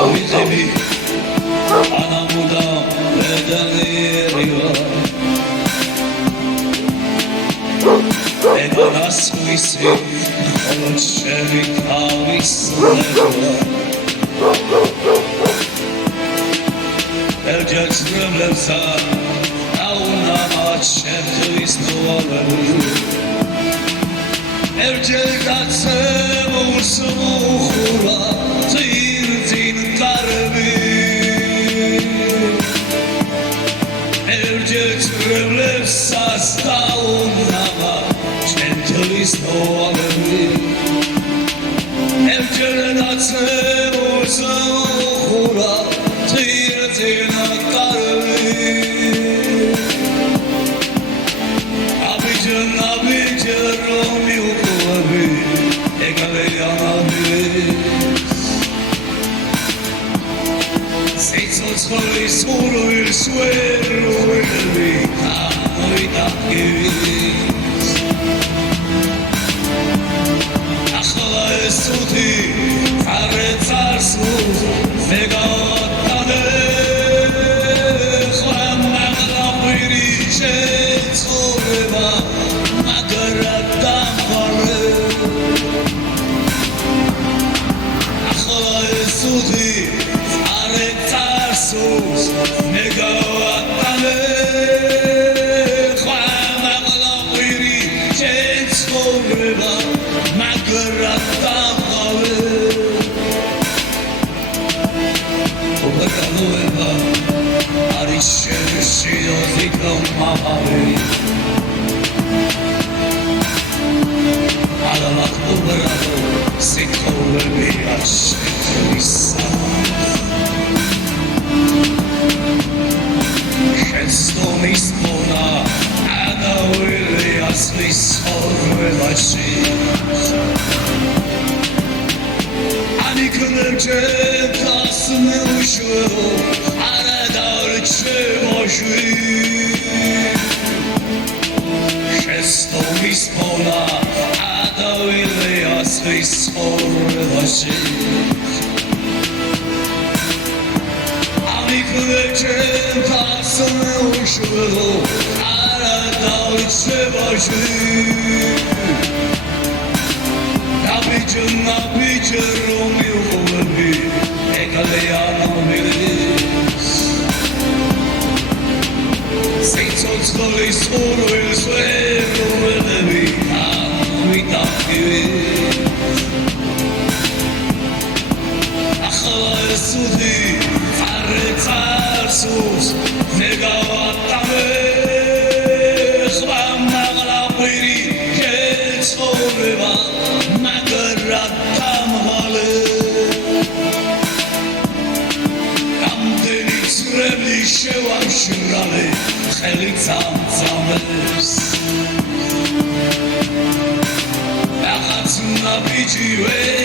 Şovizemi Anamudam bedeliyor Edanas visi Oluşevi kavisnevo Elcetsrem levza Aunama çevdüis duvarı Ercekatse vursumu hura Tirtin karbi Ercetsrem levza Aunama çevdüis duvarı Ercekatse vursumu hura Tirtin karbi Abicun Romeo Soy solo el suelo de mi vida que vis Akhla esuti aretsarsus megatane Khram magla biriche tsoreva magaratam khare Akhla esuti Sus negawatane khwamagla qiri chetsoreva magaratam qale Obakanova arishshio zikrom mahari Alamak obrado sikholebi ashkrisa Šestomis puna, Ana Willi asli sorvevači Ani kınırcı tasını uçuyor, Aradarçı boşu Šestomis puna, Ana Willi asli sorvevači Kılıçın tasını uçuyor Arada uçse başı Nabicun Romeo Kovabi Ekaleyano Milis Sejtotskoli suru il suelo Vedevi Amita Kivis Akhla esudi Aretsarsus negawatame Khwamagla qiri ketsoreva magaratam qale Ამდენი წრემლი შევამშრალე ხელი წამწამებს Რაღაც ნაბიჯი ვერ